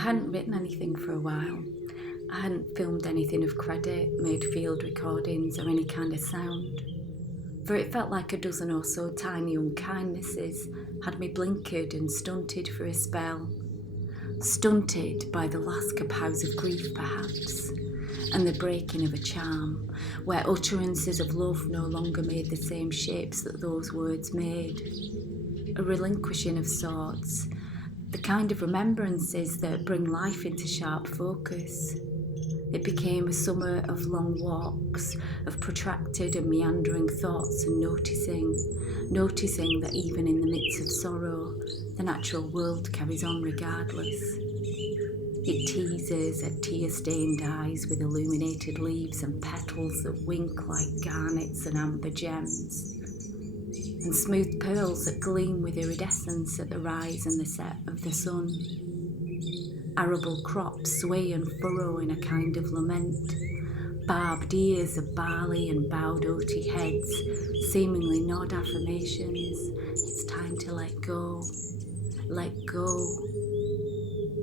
hadn't written anything for a while. I hadn't filmed anything of credit, made field recordings or any kind of sound. For it felt like a dozen or so tiny unkindnesses had me blinkered and stunted for a spell. Stunted by the last kapows of grief perhaps, and the breaking of a charm, where utterances of love no longer made the same shapes that those words made. A relinquishing of sorts, the kind of remembrances that bring life into sharp focus. It became a summer of long walks, of protracted and meandering thoughts and noticing that even in the midst of sorrow, the natural world carries on regardless. It teases at tear-stained eyes with illuminated leaves and petals that wink like garnets and amber gems, and smooth pearls that gleam with iridescence at the rise and the set of the sun. Arable crops sway and furrow in a kind of lament. Barbed ears of barley and bowed oaty heads seemingly nod affirmations. It's time to let go. Let go.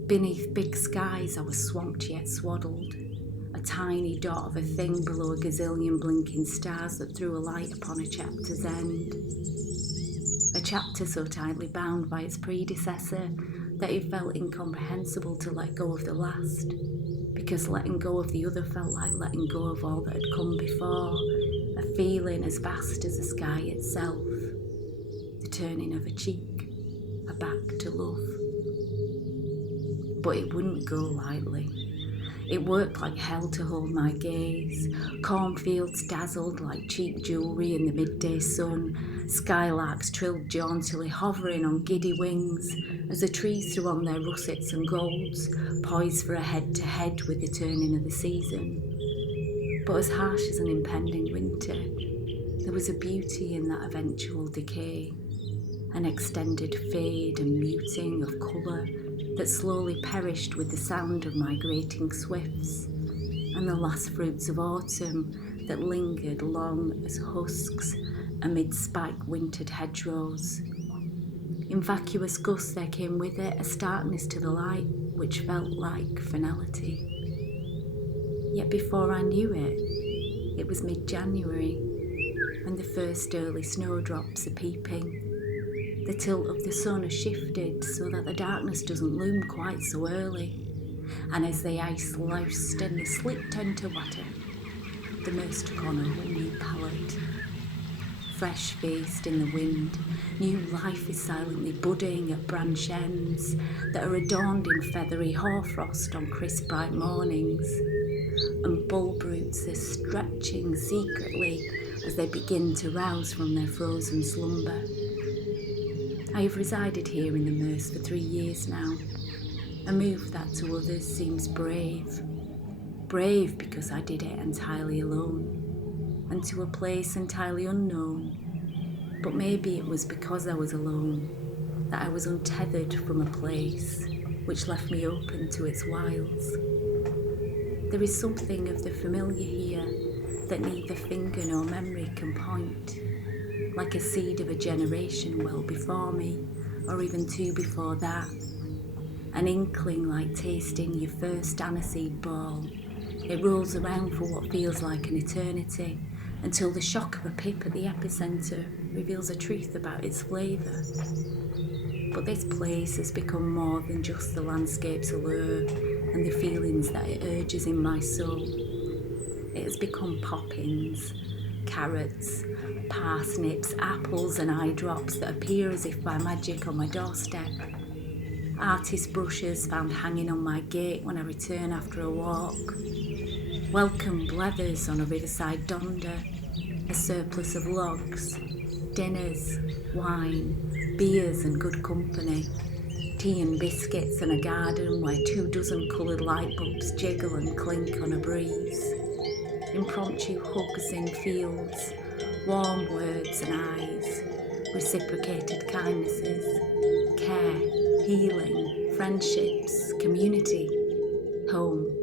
Beneath big skies I was swamped yet swaddled, a tiny dot of a thing below a gazillion blinking stars that threw a light upon a chapter's end. A chapter so tightly bound by its predecessor that it felt incomprehensible to let go of the last, because letting go of the other felt like letting go of all that had come before, a feeling as vast as the sky itself, the turning of a cheek, a back to love. But it wouldn't go lightly. It worked like hell to hold my gaze. Cornfields dazzled like cheap jewellery in the midday sun. Skylarks trilled jauntily, hovering on giddy wings, as the trees threw on their russets and golds, poised for a head-to-head with the turning of the season. But as harsh as an impending winter, there was a beauty in that eventual decay, an extended fade and muting of colour that slowly perished with the sound of migrating swifts, and the last fruits of autumn that lingered long as husks amid spike-wintered hedgerows. In vacuous gusts there came with it a starkness to the light which felt like finality. Yet before I knew it, it was mid-January, and the first early snowdrops are peeping. The tilt of the sun has shifted so that the darkness doesn't loom quite so early, and as the ice loused and the sleet turned to water, the mist took on a whole new palette. Fresh-faced in the wind, new life is silently budding at branch ends that are adorned in feathery hoarfrost on crisp bright mornings, and bulb roots are stretching secretly as they begin to rouse from their frozen slumber. I have resided here in the Merse for 3 years now, a move that to others seems brave. Brave because I did it entirely alone, and to a place entirely unknown. But maybe it was because I was alone, that I was untethered from a place which left me open to its wilds. There is something of the familiar here that neither finger nor memory can point, like a seed of a generation well before me, or even 2 before that. An inkling like tasting your first aniseed ball. It rolls around for what feels like an eternity, until the shock of a pip at the epicentre reveals a truth about its flavour. But this place has become more than just the landscape's allure and the feelings that it urges in my soul. It has become poppins, carrots, parsnips, apples and eye drops that appear as if by magic on my doorstep. Artist brushes found hanging on my gate when I return after a walk. Welcome blethers on a riverside donder, a surplus of logs, dinners, wine, beers and good company, tea and biscuits and a garden where 24 coloured light bulbs jiggle and clink on a breeze. Impromptu hugs in fields, warm words and eyes, reciprocated kindnesses, care, healing, friendships, community, home.